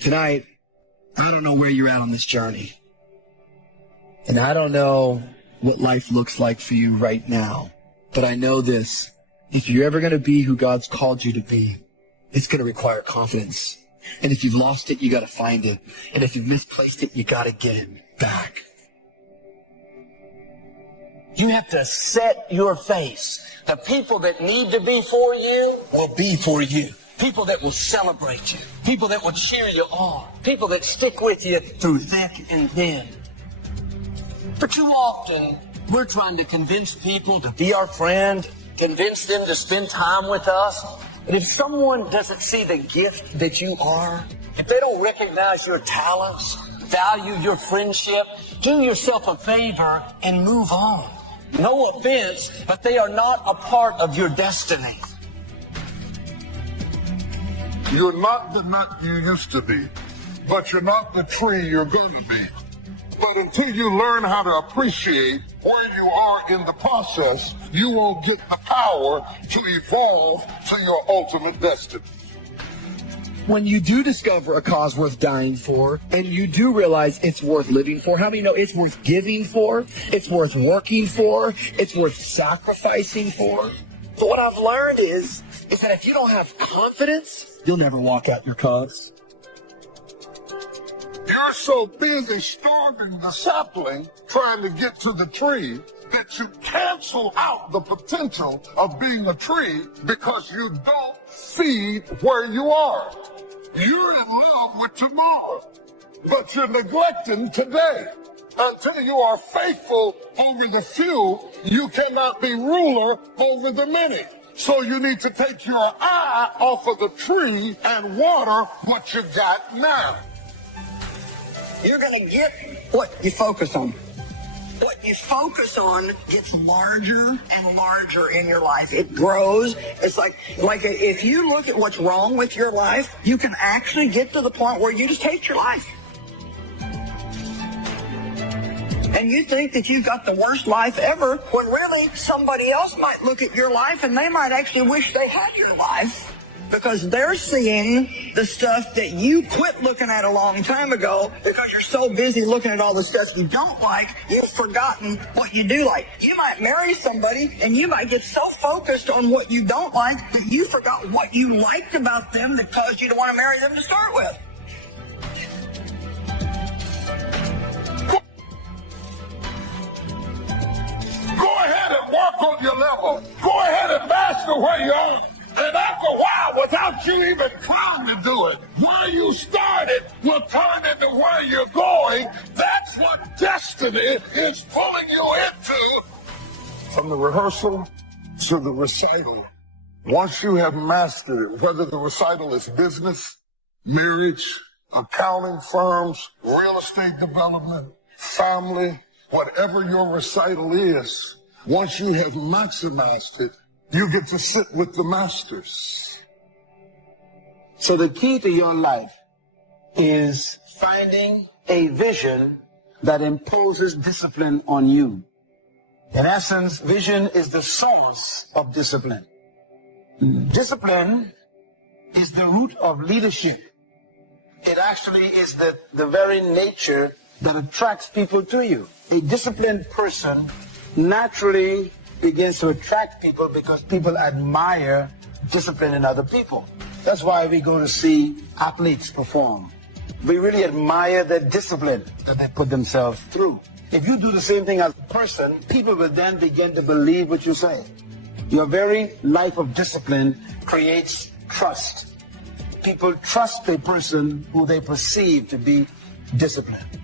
Tonight, I don't know where you're at on this journey. And I don't know what life looks like for you right now. But I know this. If you're ever going to be who God's called you to be, it's going to require confidence. And if you've lost it, you got to find it. And if you've misplaced it, you got to get it back. You have to set your face. The people that need to be for you will be for you. People that will celebrate you. People that will cheer you on. People that stick with you through thick and thin. But too often, we're trying to convince people to be our friend, convince them to spend time with us. But if someone doesn't see the gift that you are, if they don't recognize your talents, value your friendship, do yourself a favor and move on. No offense, but they are not a part of your destiny. You're not the nut you used to be, but you're not the tree you're going to be. But until you learn how to appreciate where you are in the process, you won't get the power to evolve to your ultimate destiny. When you do discover a cause worth dying for, and you do realize it's worth living for, how many know it's worth giving for, it's worth working for, it's worth sacrificing for? But what I've learned is that if you don't have confidence, you'll never walk out your cause. You're so busy starving the sapling trying to get to the tree that you cancel out the potential of being a tree because you don't feed where you are. You're in love with tomorrow, but you're neglecting today. Until you are faithful over the few, you cannot be ruler over the many. So you need to take your eye off of the tree and water what you got now. You're going to get what you focus on. What you focus on gets larger and larger in your life. It grows. It's like if you look at what's wrong with your life, you can actually get to the point where you just hate your life. And you think that you've got the worst life ever, when really somebody else might look at your life and they might actually wish they had your life. Because they're seeing the stuff that you quit looking at a long time ago because you're so busy looking at all the stuff you don't like, you've forgotten what you do like. You might marry somebody and you might get so focused on what you don't like that you forgot what you liked about them that caused you to want to marry them to start with. Go ahead and work on your level. Go ahead and master where you are. And after a while, without you even trying to do it, where you started will turn into where you're going. That's what destiny is pulling you into. From the rehearsal to the recital, once you have mastered it, whether the recital is business, marriage, accounting firms, real estate development, family, whatever your recital is, once you have maximized it, you get to sit with the masters. So the key to your life is finding a vision that imposes discipline on you. In essence, vision is the source of discipline. Discipline is the root of leadership. It actually is the very nature that attracts people to you. A disciplined person naturally begins to attract people because people admire discipline in other people. That's why we go to see athletes perform. We really admire the discipline that they put themselves through. If you do the same thing as a person, people will then begin to believe what you say. Your very life of discipline creates trust. People trust a person who they perceive to be disciplined.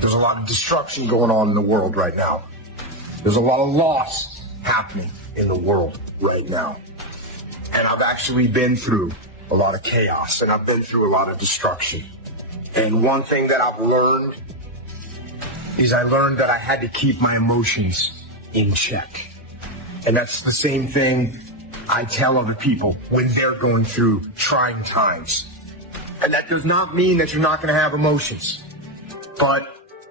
There's a lot of destruction going on in the world right now. There's a lot of loss happening in the world right now. And I've actually been through a lot of chaos, and I've been through a lot of destruction. And one thing that I've learned is I learned that I had to keep my emotions in check. And that's the same thing I tell other people when they're going through trying times. And that does not mean that you're not going to have emotions. But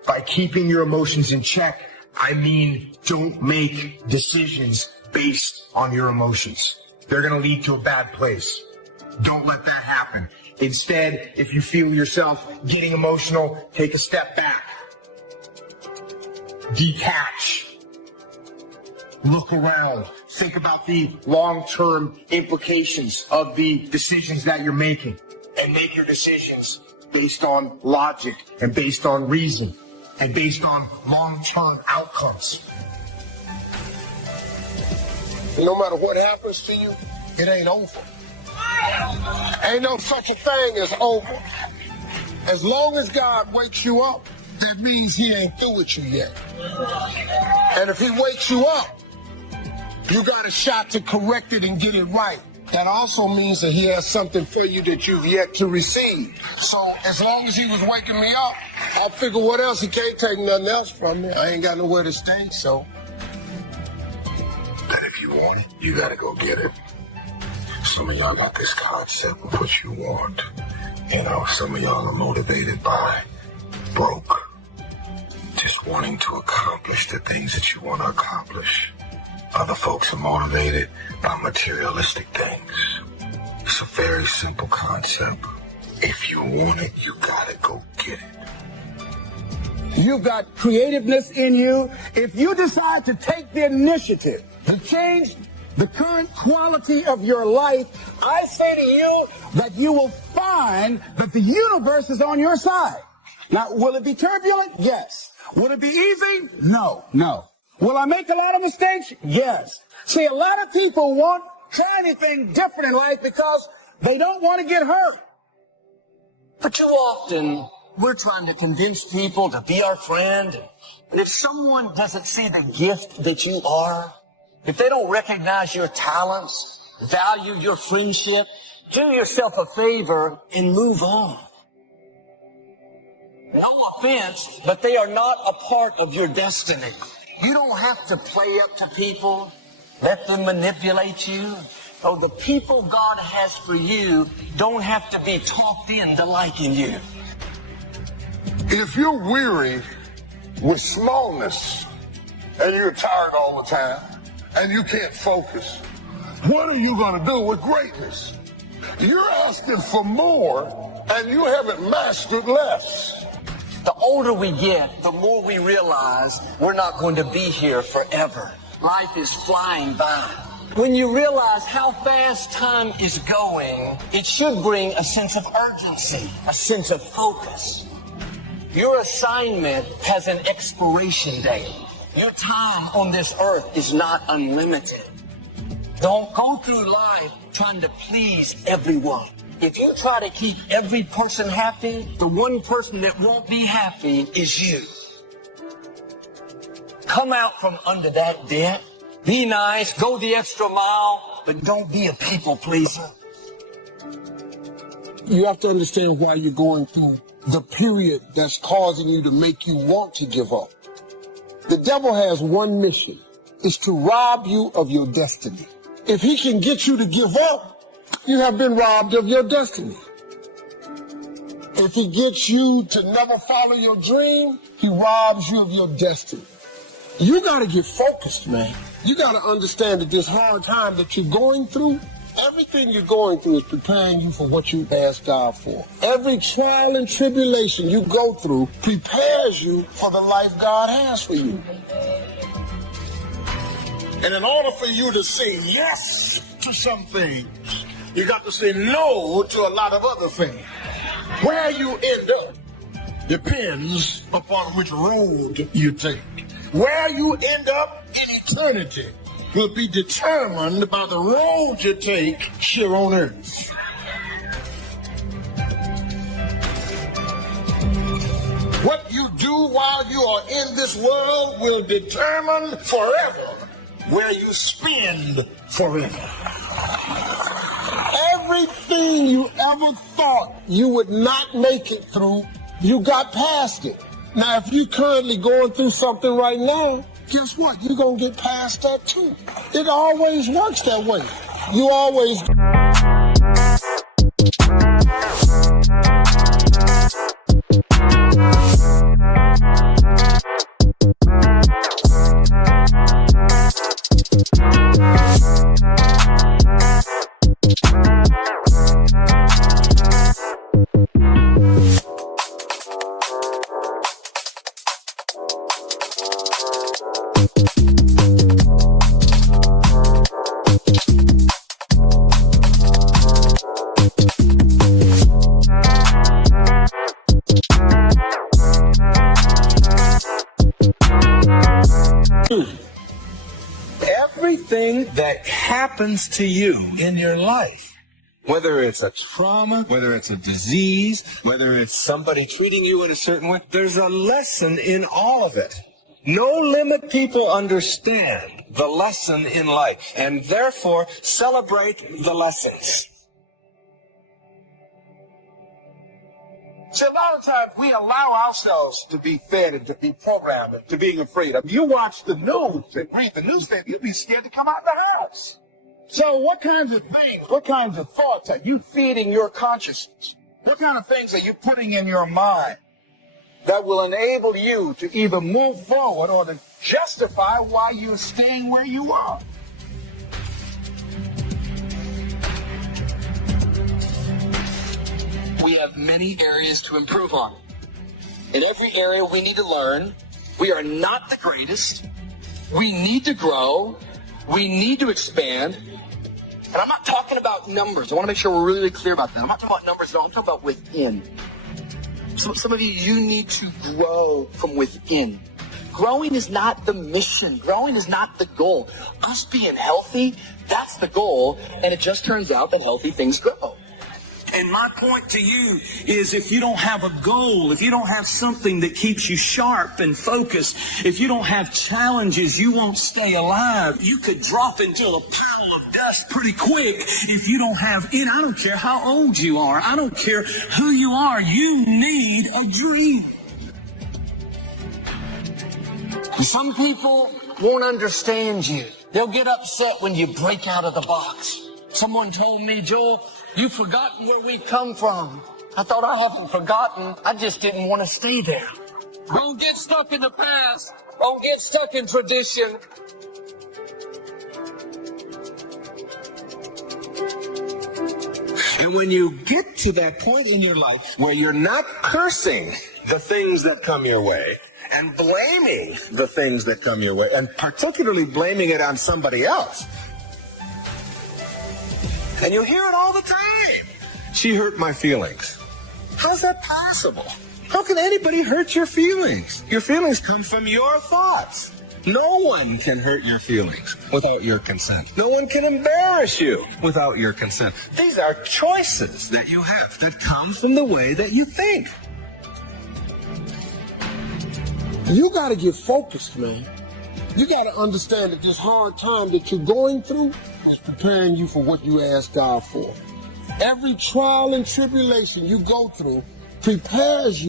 by keeping your emotions in check, I mean, don't make decisions based on your emotions. They're going to lead to a bad place. Don't let that happen. Instead, if you feel yourself getting emotional, take a step back. Detach. Look around. Think about the long-term implications of the decisions that you're making. And make your decisions based on logic and based on reason and based on long-term outcomes. No matter what happens to you, it ain't over. Ain't no such a thing as over. As long as God wakes you up, that means he ain't through with you yet. And if he wakes you up, you got a shot to correct it and get it right. That also means that he has something for you that you've yet to receive. So as long as he was waking me up, I'll figure what else. He can't take nothing else from me. I ain't got nowhere to stay, so. But if you want it, you gotta go get it. Some of y'all got this concept of what you want. You know, some of y'all are motivated by broke. Just wanting to accomplish the things that you want to accomplish. Other folks are motivated by materialistic things. It's a very simple concept. If you want it, you gotta go get it. You've got creativeness in you. If you decide to take the initiative to change the current quality of your life, I say to you that you will find that the universe is on your side. Now, will it be turbulent? Yes. Will it be easy? No. Will I make a lot of mistakes? Yes. See, a lot of people won't try anything different in life because they don't want to get hurt. But too often, we're trying to convince people to be our friend. And if someone doesn't see the gift that you are, if they don't recognize your talents, value your friendship, do yourself a favor and move on. No offense, but they are not a part of your destiny. You don't have to play up to people, let them manipulate you. Oh, the people God has for you don't have to be talked into liking you. If you're weary with smallness and you're tired all the time and you can't focus, what are you going to do with greatness? You're asking for more and you haven't mastered less. The older we get, the more we realize we're not going to be here forever. Life is flying by. When you realize how fast time is going, it should bring a sense of urgency, a sense of focus. Your assignment has an expiration date. Your time on this earth is not unlimited. Don't go through life trying to please everyone. If you try to keep every person happy, the one person that won't be happy is you. Come out from under that debt. Be nice, go the extra mile, but don't be a people pleaser. You have to understand why you're going through the period that's causing you to make you want to give up. The devil has one mission, is to rob you of your destiny. If he can get you to give up, you have been robbed of your destiny. If he gets you to never follow your dream, he robs you of your destiny. You got to get focused, man. You got to understand that this hard time that you're going through, everything you're going through is preparing you for what you asked God for. Every trial and tribulation you go through prepares you for the life God has for you. And in order for you to say yes to some things, you got to say no to a lot of other things. Where you end up depends upon which road you take. Where you end up in eternity will be determined by the road you take here on earth. What you do while you are in this world will determine forever where you spend forever. Everything you ever thought you would not make it through, you got past it. Now, if you're currently going through something right now, guess what? You're going to get past that too. It always works that way. You always... that happens to you in your life, whether it's a trauma, whether it's a disease, whether it's somebody treating you in a certain way, there's a lesson in all of it. No limit people understand the lesson in life, and therefore celebrate the lessons. See, a lot of times we allow ourselves to be fed and to be programmed into being afraid. If you watch the news and read the newspaper, you'll be scared to come out of the house. So what kinds of things, what kinds of thoughts are you feeding your consciousness? What kind of things are you putting in your mind that will enable you to either move forward or to justify why you're staying where you are? We have many areas to improve on. In every area we need to learn. We are not the greatest. We need to grow. We need to expand. And I'm not talking about numbers. I want to make sure we're really clear about that. I'm not talking about numbers at all. I'm talking about within. Some of you need to grow from within. Growing is not the mission. Growing is not the goal. Us being healthy, that's the goal. And it just turns out that healthy things grow. And my point to you is, if you don't have a goal, if you don't have something that keeps you sharp and focused, if you don't have challenges, you won't stay alive. You could drop into a pile of dust pretty quick if you don't have it. I don't care how old you are. I don't care who you are. You need a dream. Some people won't understand you. They'll get upset when you break out of the box. Someone told me, Joel, you've forgotten where we come from. I thought, I haven't forgotten. I just didn't want to stay there. Don't get stuck in the past. Don't get stuck in tradition. And when you get to that point in your life where you're not cursing the things that come your way and blaming the things that come your way, and particularly blaming it on somebody else, and you hear it all the time. She hurt my feelings. How's that possible? How can anybody hurt your feelings? Your feelings come from your thoughts. No one can hurt your feelings without your consent. No one can embarrass you without your consent. These are choices that you have that come from the way that you think. You got to get focused, man. You got to understand that this hard time that you're going through is preparing you for what you asked God for. Every trial and tribulation you go through prepares you.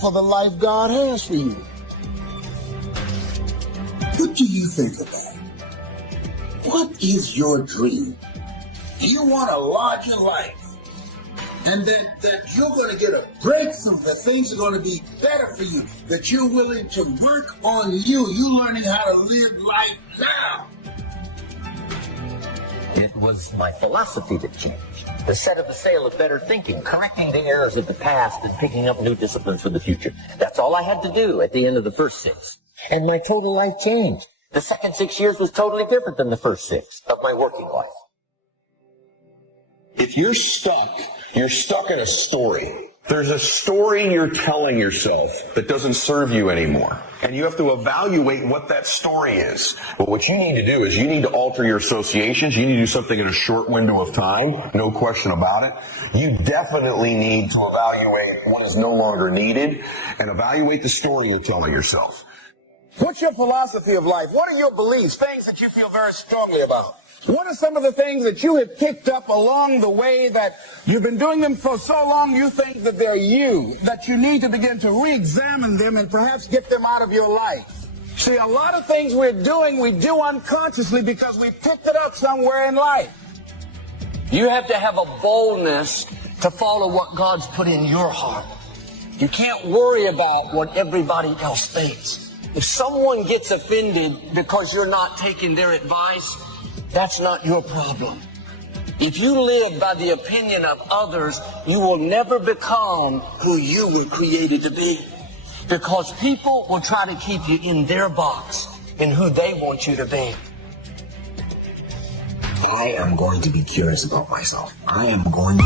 For the life God has for you. What do you think of that? What is your dream? Do you want a larger life? And that you're going to get a breakthrough, that things are going to be better for you, that you're willing to work on you learning how to live life now. It was my philosophy that changed. The set of the sail of better thinking, correcting the errors of the past and picking up new disciplines for the future. That's all I had to do at the end of the first 6. And my total life changed. The second 6 years was totally different than the first 6 of my working life. If you're stuck in a story. There's a story you're telling yourself that doesn't serve you anymore. And you have to evaluate what that story is. But what you need to do is you need to alter your associations. You need to do something in a short window of time. No question about it. You definitely need to evaluate what is no longer needed and evaluate the story you're telling yourself. What's your philosophy of life? What are your beliefs, things that you feel very strongly about? What are some of the things that you have picked up along the way that you've been doing them for so long you think that they're you, that you need to begin to re-examine them and perhaps get them out of your life? See, a lot of things we're doing, we do unconsciously because we picked it up somewhere in life. You have to have a boldness to follow what God's put in your heart. You can't worry about what everybody else thinks. If someone gets offended because you're not taking their advice, that's not your problem. If you live by the opinion of others, you will never become who you were created to be. Because people will try to keep you in their box, in who they want you to be. I am going to be curious about myself. I am going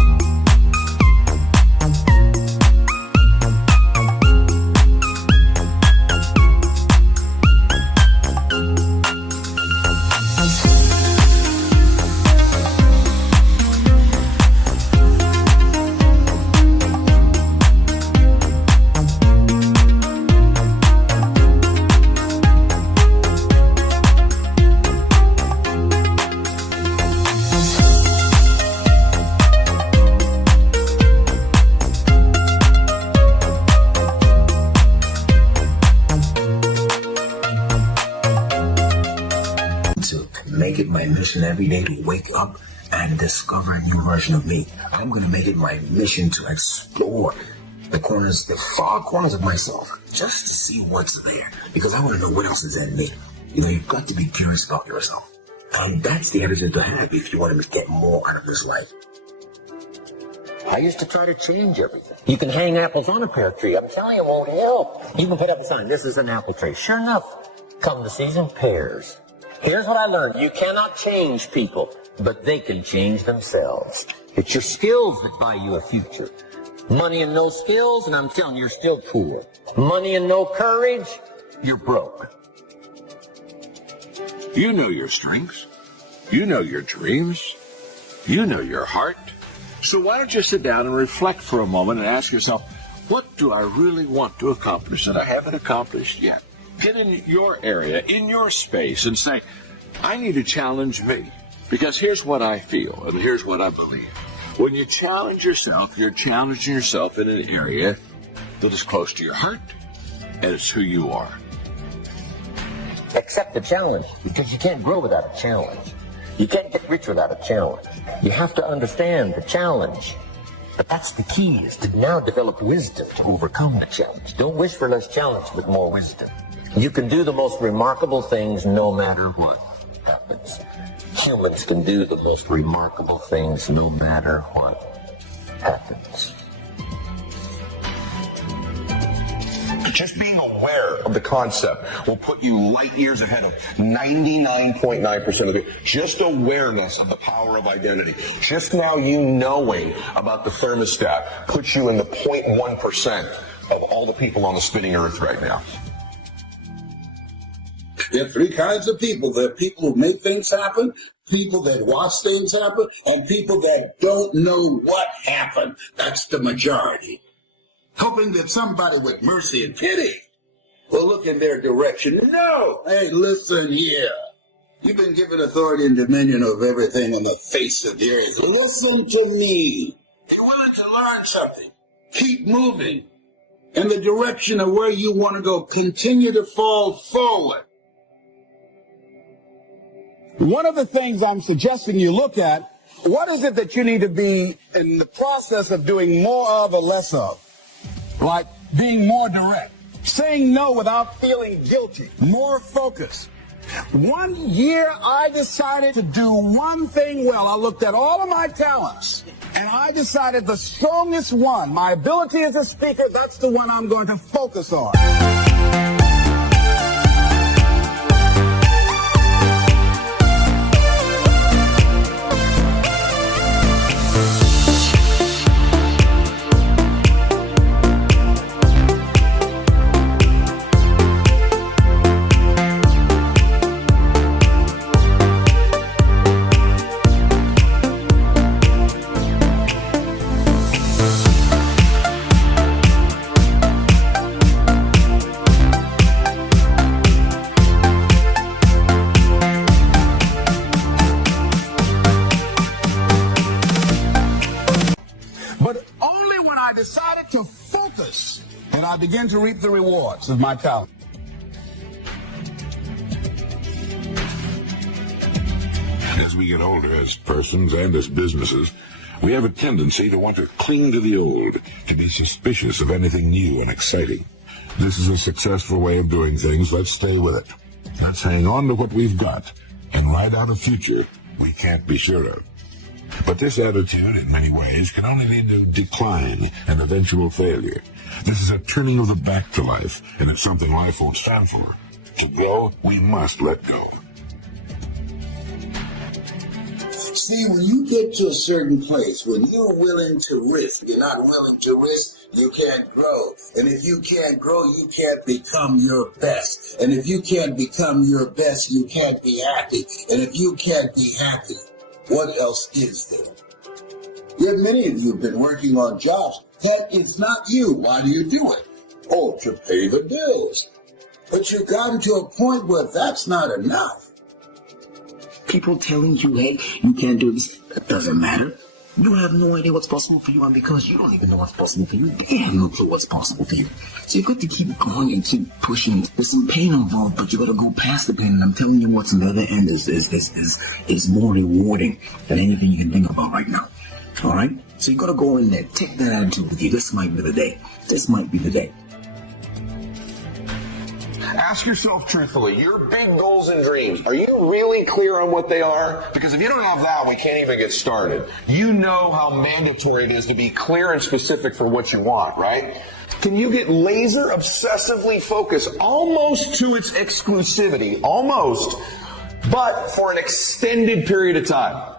make it my mission every day to wake up and discover a new version of me. I'm going to make it my mission to explore the far corners of myself, just to see what's there, because I want to know what else is in me. You know, you've got to be curious about yourself. And that's the attitude to have if you want to get more out of this life. I used to try to change everything. You can hang apples on a pear tree. I'm telling you, it won't help. You can put up a sign, this is an apple tree. Sure enough, come the season, pears. Here's what I learned. You cannot change people, but they can change themselves. It's your skills that buy you a future. Money and no skills, and I'm telling you, you're still poor. Money and no courage, you're broke. You know your strengths. You know your dreams. You know your heart. So why don't you sit down and reflect for a moment and ask yourself, what do I really want to accomplish that I haven't accomplished yet? Get in your area, in your space, and say, I need to challenge me, because here's what I feel, and here's what I believe. When you challenge yourself, you're challenging yourself in an area that is close to your heart, and it's who you are. Accept the challenge, because you can't grow without a challenge. You can't get rich without a challenge. You have to understand the challenge. But that's the key, is to now develop wisdom to overcome the challenge. Don't wish for less challenge, but more wisdom. You can do the most remarkable things no matter what happens. Humans can do the most remarkable things no matter what happens. Just being aware of the concept will put you light years ahead of 99.9% of the just awareness of the power of identity. Just now you knowing about the thermostat puts you in the 0.1% of all the people on the spinning earth right now. There are three kinds of people. There are people who make things happen, people that watch things happen, and people that don't know what happened. That's the majority. Hoping that somebody with mercy and pity will look in their direction. No! Hey, listen here. You've been given authority and dominion over everything on the face of the earth. Listen to me. Be willing to learn something. Keep moving in the direction of where you want to go. Continue to fall forward. One of the things I'm suggesting you look at, what is it that you need to be in the process of doing more of or less of? Like being more direct, saying no without feeling guilty, more focused. 1 year I decided to do one thing well. I looked at all of my talents and I decided the strongest one, my ability as a speaker, that's the one I'm going to focus on. I decided to focus, and I began to reap the rewards of my talent. As we get older as persons and as businesses, We have a tendency to want to cling to the old, to be suspicious of anything new and exciting. This is a successful way of doing things. Let's stay with it. Let's hang on to what we've got and ride out a future we can't be sure of. But this attitude, in many ways, can only lead to decline and eventual failure. This is a turning of the back to life, and it's something life won't stand for. To grow, we must let go. See, when you get to a certain place, when you're willing to risk, you're not willing to risk, you can't grow. And if you can't grow, you can't become your best. And if you can't become your best, you can't be happy. And if you can't be happy, what else is there? Yet many of you have been working on jobs that it's not you. Why do you do it? Oh, to pay the bills. But you've gotten to a point where that's not enough. People telling you, hey, you can't do this, that doesn't matter. You have no idea what's possible for you, and because you don't even know what's possible for you, they have no clue what's possible for you. So you've got to keep going and keep pushing. There's some pain involved, but you got to go past the pain. And I'm telling you, what's on the other end is more rewarding than anything you can think about right now. All right? So you got to go in there, take that attitude with you. This might be the day. This might be the day. Ask yourself truthfully, your big goals and dreams, are you really clear on what they are? Because if you don't have that, we can't even get started. You know how mandatory it is to be clear and specific for what you want, right? Can you get laser obsessively focused almost to its exclusivity, almost, but for an extended period of time?